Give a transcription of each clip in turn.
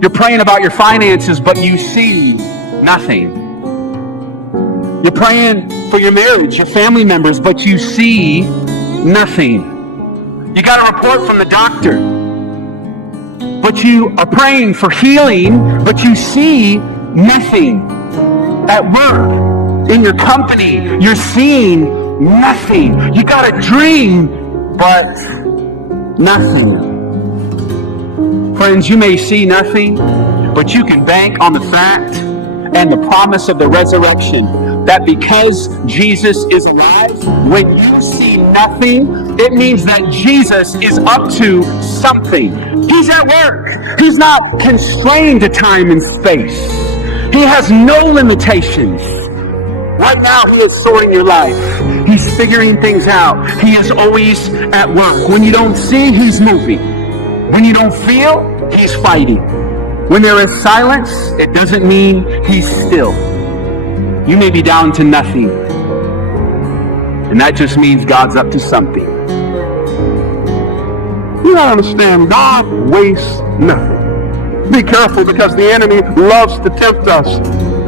You're praying about your finances, but you see nothing. You're praying for your marriage, your family members, but you see nothing. You got a report from the doctor, but you are praying for healing, but you see nothing. At work, in your company, you're seeing nothing. You got a dream, but nothing. Friends, you may see nothing, but you can bank on the fact and the promise of the resurrection that because Jesus is alive, when you see nothing, it means that Jesus is up to something. He's at work. He's not constrained to time and space. He has no limitations. Right now, He is sorting your life. He's figuring things out. He is always at work. When you don't see, He's moving. When you don't feel, He's fighting. When there is silence, it doesn't mean He's still. You may be down to nothing, and that just means God's up to something. You gotta understand, God wastes nothing. Be careful, because the enemy loves to tempt us,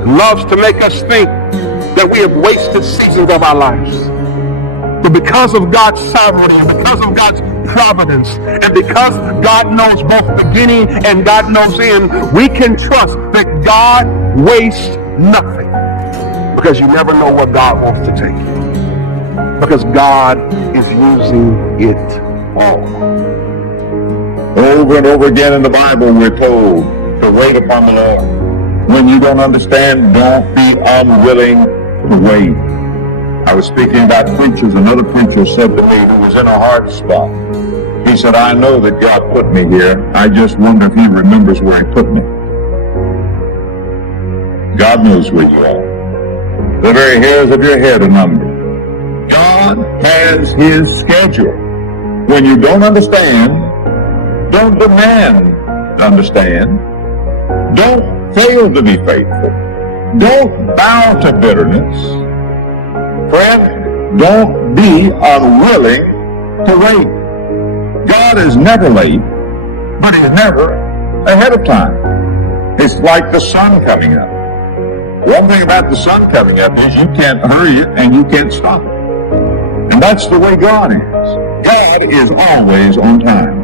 loves to make us think that we have wasted seasons of our lives. But because of God's sovereignty, and because of God's providence, and because God knows both beginning and God knows end, we can trust that God wastes nothing. Because you never know what God wants to take. Because God is using it all. Over and over again in the Bible, we're told to wait upon the Lord. When you don't understand, don't be unwilling to wait. I was speaking about preachers. Another preacher said to me, who was in a hard spot, he said, I know that God put me here. I just wonder if He remembers where He put me. God knows where you are. The very hairs of your head are numbered. God has His schedule. When you don't understand, don't demand to understand. Don't fail to be faithful. Don't bow to bitterness. Friend, don't be unwilling to wait. God is never late, but He's never ahead of time. It's like the sun coming up. One thing about the sun coming up is you can't hurry it and you can't stop it. And that's the way God is. God is always on time.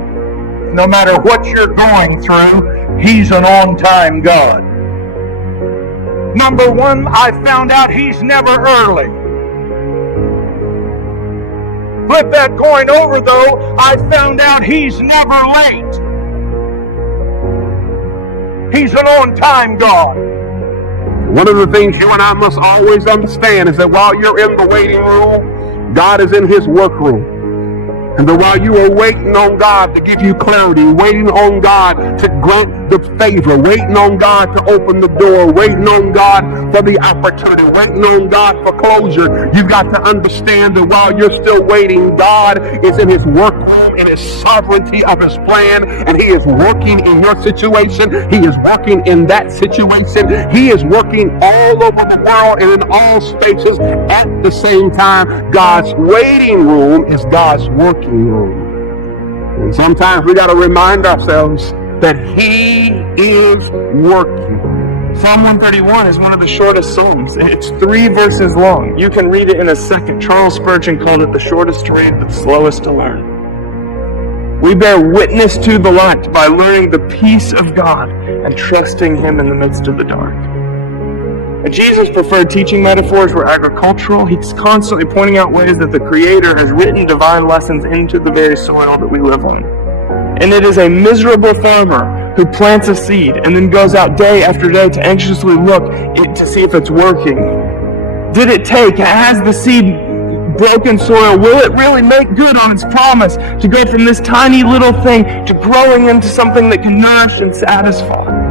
No matter what you're going through, He's an on-time God. Number one, I found out He's never early. Flip that coin over, though, I found out He's never late. He's an on-time God. One of the things you and I must always understand is that while you're in the waiting room, God is in His workroom. And that while you are waiting on God to give you clarity, waiting on God to grant the favor, waiting on God to open the door, waiting on God for the opportunity, waiting on God for closure, you've got to understand that while you're still waiting, God is in His workroom, in His sovereignty of His plan, and He is working in your situation. He is working in that situation. He is working all over the world and in all spaces at the same time. God's waiting room is God's working room. And sometimes we got to remind ourselves that He is working. Psalm 131 is one of the shortest psalms. It's 3 verses long. You can read it in a second. Charles Spurgeon called it the shortest to read, but slowest to learn. We bear witness to the light by learning the peace of God and trusting Him in the midst of the dark. And Jesus' preferred teaching metaphors were agricultural. He's constantly pointing out ways that the Creator has written divine lessons into the very soil that we live on. And it is a miserable farmer who plants a seed and then goes out day after day to anxiously look to see if it's working. Did it take? Has the seed broken soil? Will it really make good on its promise to go from this tiny little thing to growing into something that can nourish and satisfy?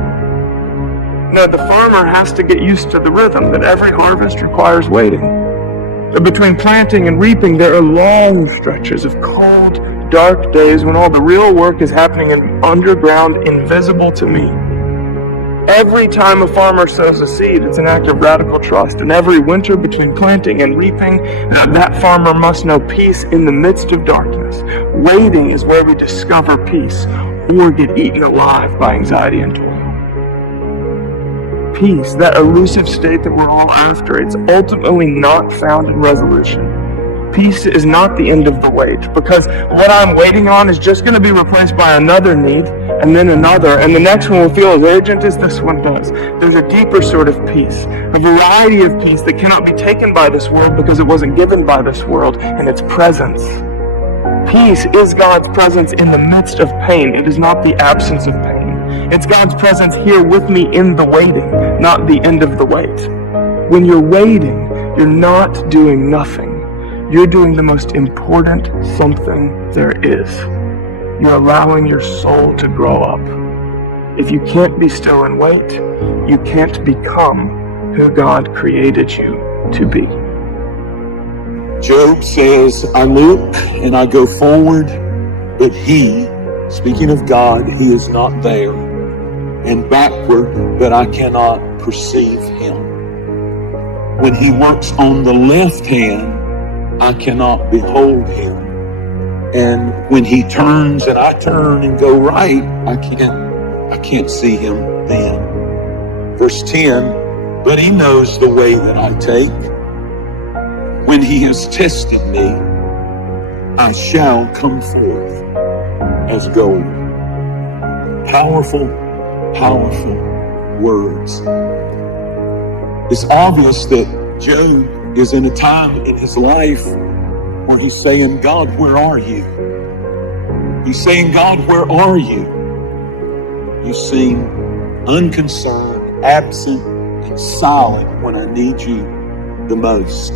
No, the farmer has to get used to the rhythm that every harvest requires waiting. That between planting and reaping, there are long stretches of cold, dark days when all the real work is happening in underground, invisible to me. Every time a farmer sows a seed, it's an act of radical trust. And every winter between planting and reaping, that farmer must know peace in the midst of darkness. Waiting is where we discover peace or get eaten alive by anxiety and toil. peace, that elusive state that we're all after, it's ultimately not found in resolution. Peace is not the end of the wait, because what I'm waiting on is just going to be replaced by another need, and then another, and the next one will feel as urgent as this one does. There's a deeper sort of peace, a variety of peace that cannot be taken by this world because it wasn't given by this world, and its presence. Peace is God's presence in the midst of pain. It is not the absence of pain. It's God's presence here with me in the waiting, not the end of the wait. When you're waiting, you're not doing nothing. You're doing the most important something there is. You're allowing your soul to grow up. If you can't be still and wait, you can't become who God created you to be. Job says, I look and I go forward, but he, speaking of God, he is not there, and backward, but I cannot perceive him. When he works on the left hand, I cannot behold him. And when he turns and I turn and go right, I can't see him then. Verse 10, but he knows the way that I take. When he has tested me, I shall come forth as gold. Powerful, powerful words. It's obvious that Job is in a time in his life where he's saying, God, where are you? He's saying, God, where are you? You seem unconcerned, absent, and silent when I need you the most.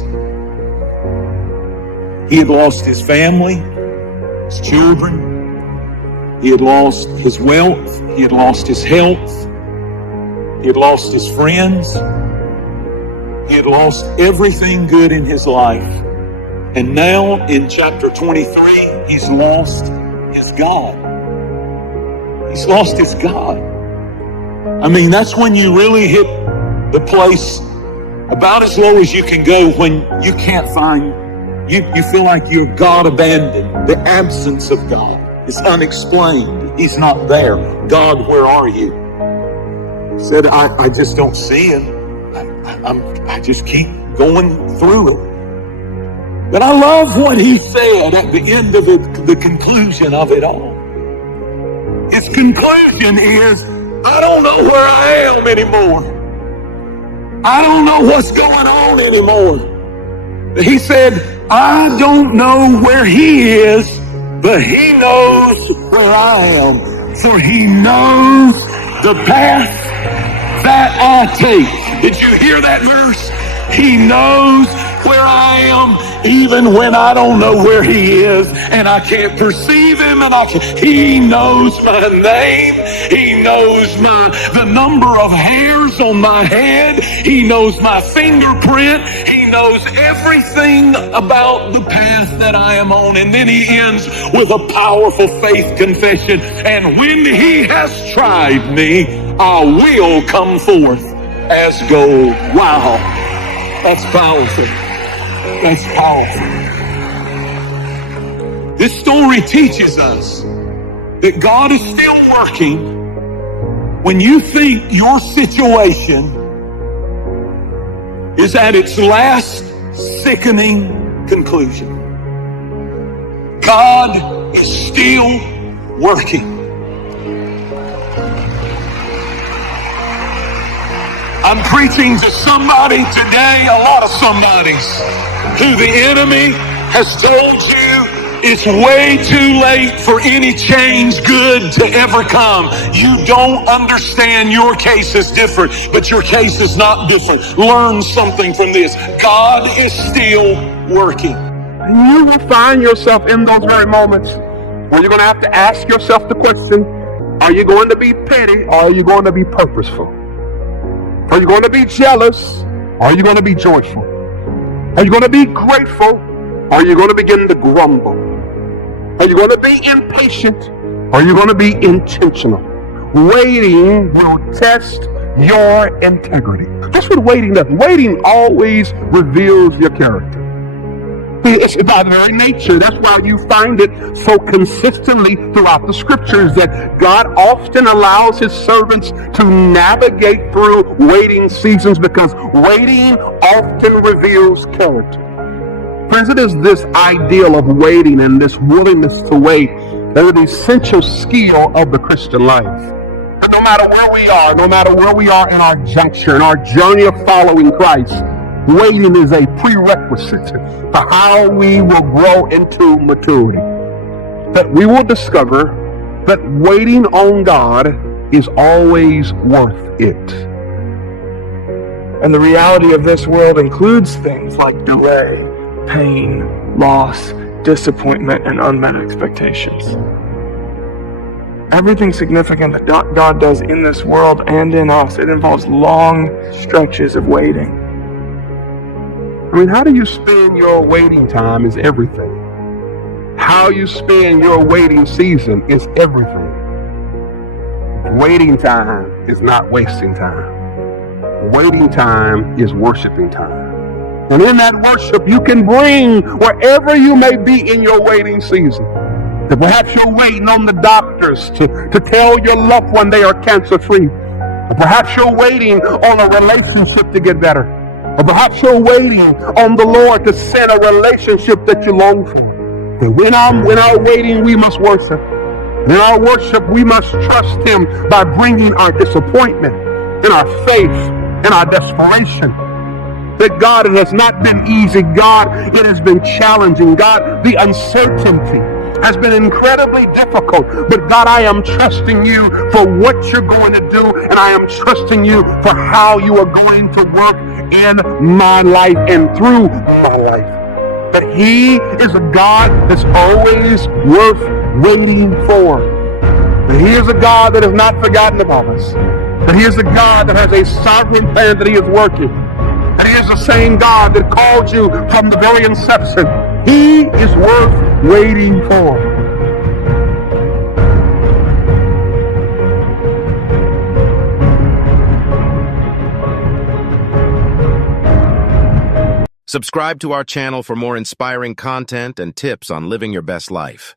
He had lost his family, his children. He had lost his wealth. He had lost his health. He had lost his friends. He had lost everything good in his life. And now in chapter 23, he's lost his God. He's lost his God. I mean, that's when you really hit the place about as low as you can go, when you can't find, you feel like you're God abandoned. The absence of God is unexplained. He's not there. God, where are you? He said, I just don't see him. I just keep going through it. But I love what he said at the end of it, the conclusion of it all. His conclusion is, I don't know where I am anymore. I don't know what's going on anymore. He said, I don't know where he is, but he knows where I am. For he knows the path that I take. Did you hear that verse? He knows where I am, even when I don't know where he is, and I can't perceive him, and he knows my name. He knows the number of hairs on my head. He knows my fingerprint. He knows everything about the path that I am on. And then he ends with a powerful faith confession. And when he has tried me, I will come forth as gold. Wow. That's powerful. That's powerful. This story teaches us that God is still working when you think your situation is at its last sickening conclusion. God is still working. I'm preaching to somebody today, a lot of somebodies, who the enemy has told you it's way too late for any change good to ever come. You don't understand. Your case is different, but your case is not different. Learn something from this. God is still working. You will find yourself in those very moments where you're going to have to ask yourself the question, are you going to be petty or are you going to be purposeful? Are you going to be jealous or are you going to be joyful? Are you going to be grateful or are you going to begin to grumble? Are you going to be impatient or are you going to be intentional? Waiting will test your integrity. That's what waiting does. Waiting always reveals your character. It's by very nature. That's why you find it so consistently throughout the scriptures that God often allows his servants to navigate through waiting seasons, because waiting often reveals character. Friends, it is this ideal of waiting and this willingness to wait that is the essential skill of the Christian life. And no matter where we are in our juncture, in our journey of following Christ, waiting is a prerequisite for how we will grow into maturity. That we will discover that waiting on God is always worth it. And the reality of this world includes things like delay, pain, loss, disappointment, and unmet expectations. Everything significant that God does in this world and in us, it involves long stretches of waiting. I mean, how do you spend your waiting time is everything. How you spend your waiting season is everything. Waiting time is not wasting time. Waiting time is worshiping time. And in that worship, you can bring wherever you may be in your waiting season. That perhaps you're waiting on the doctors to tell your loved one they are cancer-free. Or perhaps you're waiting on a relationship to get better. Or perhaps you're waiting on the Lord to send a relationship that you long for. And when our waiting, we must worship. In our worship, we must trust him by bringing our disappointment, in our faith, in our desperation. That God, it has not been easy. God, it has been challenging. God, the uncertainty has been incredibly difficult. But God, I am trusting you for what you're going to do, and I am trusting you for how you are going to work in my life and through my life. That he is a God that's always worth waiting for. That he is a God that has not forgotten about us. That he is a God that has a sovereign plan that he is working. That he is the same God that called you from the very inception. He is worth waiting for. Subscribe to our channel for more inspiring content and tips on living your best life.